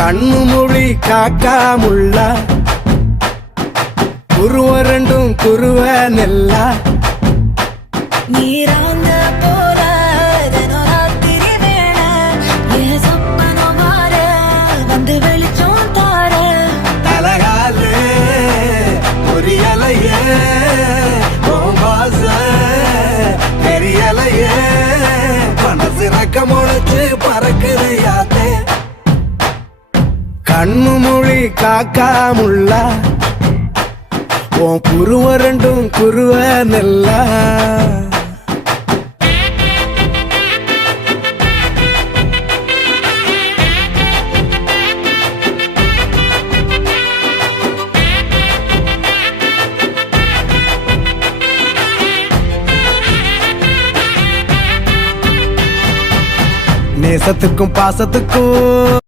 கண்ணு மொழி காக்காமுள்ள குருவ ரெண்டும் குருவ நெல்லா நீராங்க போல தினராத்திரி வேண என் சொப்பனம் மாற வந்து வெளிச்சம் தார தலகாலே பொரியலையே ஓம்பாச பெரியலையே மனசு ரக்க முளைச்சு பறக்குது யாத்தே கண்ணு மொழி காக்காமுள்ள உன் குருவ ரெண்டும் குருவ நெல்லா நேசத்துக்கும் பாசத்துக்கும்